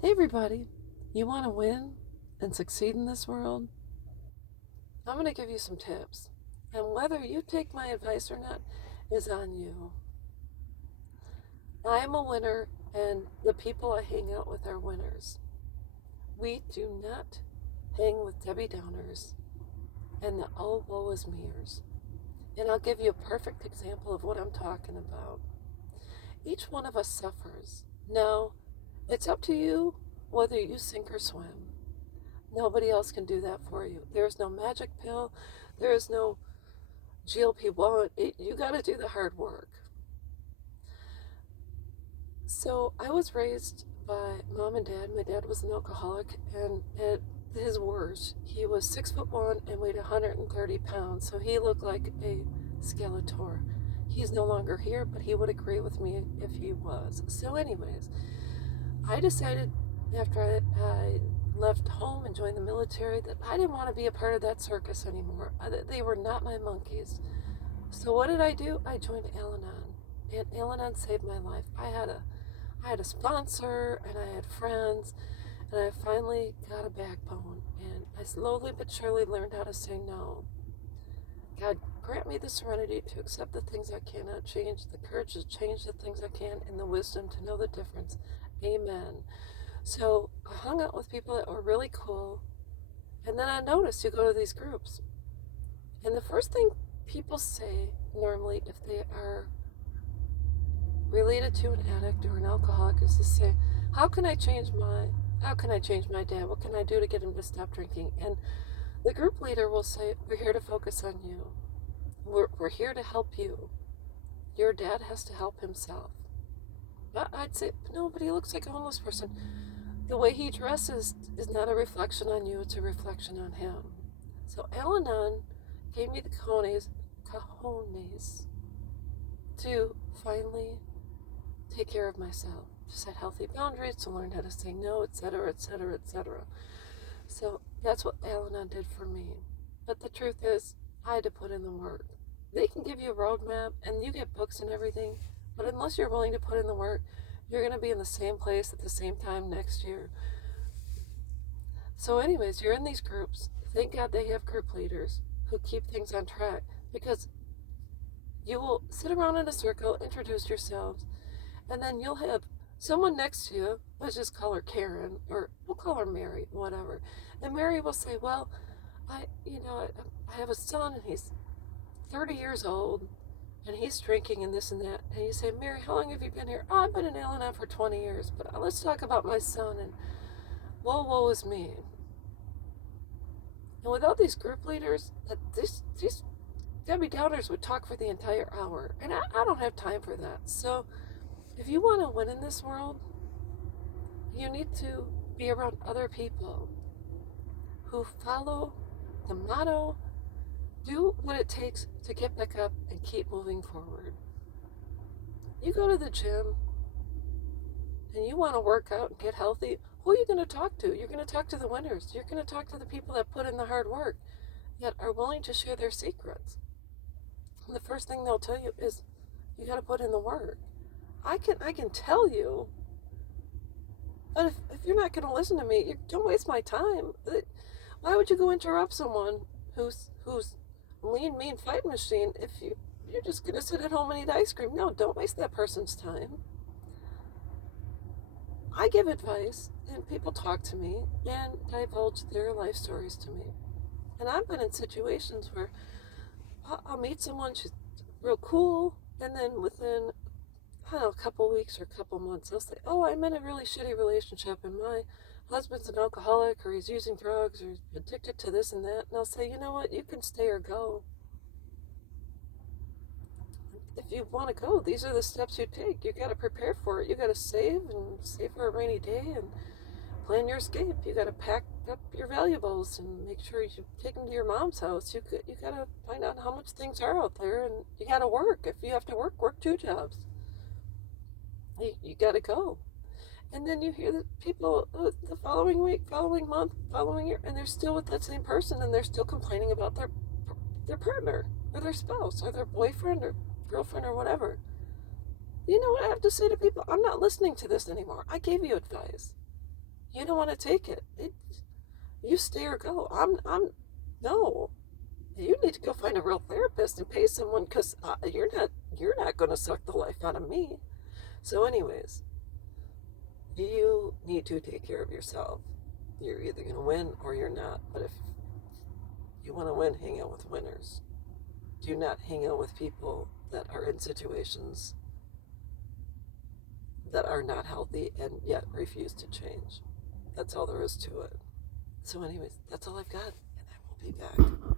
Hey everybody, you want to win and succeed in this world? I'm going to give you some tips. And whether you take my advice or not is on you. I am a winner, and the people I hang out with are winners. We do not hang with Debbie Downers and the oh woe is meers. And I'll give you a perfect example of what I'm talking about. Each one of us suffers. Now, it's up to you whether you sink or swim. Nobody else can do that for you. There is no magic pill. There is no GLP-1. You got to do the hard work. So I was raised by mom and dad. My dad was an alcoholic, and at his worst, he was 6'1" and weighed 130 pounds. So he looked like a Skeletor. He's no longer here, but he would agree with me if he was. So, anyways, I decided after I left home and joined the military that I didn't want to be a part of that circus anymore. They were not my monkeys. So what did I do? I joined Al-Anon, and Al-Anon saved my life. I had a sponsor, and I had friends, and I finally got a backbone, and I slowly but surely learned how to say no. God, grant me the serenity to accept the things I cannot change, the courage to change the things I can, and the wisdom to know the difference. Amen. So I hung out with people that were really cool, and then I noticed you go to these groups, and the first thing people say normally if they are related to an addict or an alcoholic is to say, how can I change my dad? What can I do to get him to stop drinking? And the group leader will say, we're here to focus on you. We're here to help you. Your dad has to help himself. But I'd say, no, but he looks like a homeless person. The way he dresses is not a reflection on you, it's a reflection on him. So Al-Anon gave me the cojones to finally take care of myself, to set healthy boundaries, to learn how to say no, etc., etc., etc. So that's what Al-Anon did for me. But the truth is, I had to put in the work. They can give you a roadmap and you get books and everything, but unless you're willing to put in the work, you're going to be in the same place at the same time next year. So, anyways, you're in these groups. Thank God they have group leaders who keep things on track, because you will sit around in a circle, introduce yourselves, and then you'll have someone next to you. Let's just call her Karen, or we'll call her Mary, whatever. And Mary will say, well, I have a son, and he's 30 years old, and he's drinking and this and that. And you say, Mary, how long have you been here? Oh, I've been in Al-Anon for 20 years, but let's talk about my son, and woe is me. And without these group leaders, these Debbie Downers would talk for the entire hour, and I don't have time for that. So if you want to win in this world, you need to be around other people who follow the motto, do what it takes to get back up and keep moving forward. You go to the gym and you want to work out and get healthy, who are you going to talk to? You're going to talk to the winners. You're going to talk to the people that put in the hard work, yet are willing to share their secrets. And the first thing they'll tell you is, you got to put in the work. I can tell you, but if you're not going to listen to me, don't waste my time. Why would you go interrupt someone who's lean, mean fight machine if you're just going to sit at home and eat ice cream? No, don't waste that person's time. I give advice, and people talk to me and divulge their life stories to me. And I've been in situations where I'll meet someone, she's real cool, and then within, I don't know, a couple weeks or a couple months, they'll say, oh, I'm in a really shitty relationship, and my husband's an alcoholic, or he's using drugs, or he's addicted to this and that. And I'll say, you know what, you can stay or go. If you want to go, these are the steps you take. You got to prepare for it. You got to save for a rainy day and plan your escape. You got to pack up your valuables and make sure you take them to your mom's house. You got to find out how much things are out there, and you got to work. If you have to work 2 jobs. You got to go. And then you hear the people the following week, following month, following year, and they're still with that same person, and they're still complaining about their partner or their spouse or their boyfriend or girlfriend or whatever. You know what I have to say to people? I'm not listening to this anymore. I gave you advice. You don't want to take it. You stay or go. No. You need to go find a real therapist and pay someone because you're not going to suck the life out of me. So, anyways, you need to take care of yourself. You're either going to win or you're not. But if you want to win, hang out with winners. Do not hang out with people that are in situations that are not healthy and yet refuse to change. That's all there is to it. So, anyways, that's all I've got, and I will be back.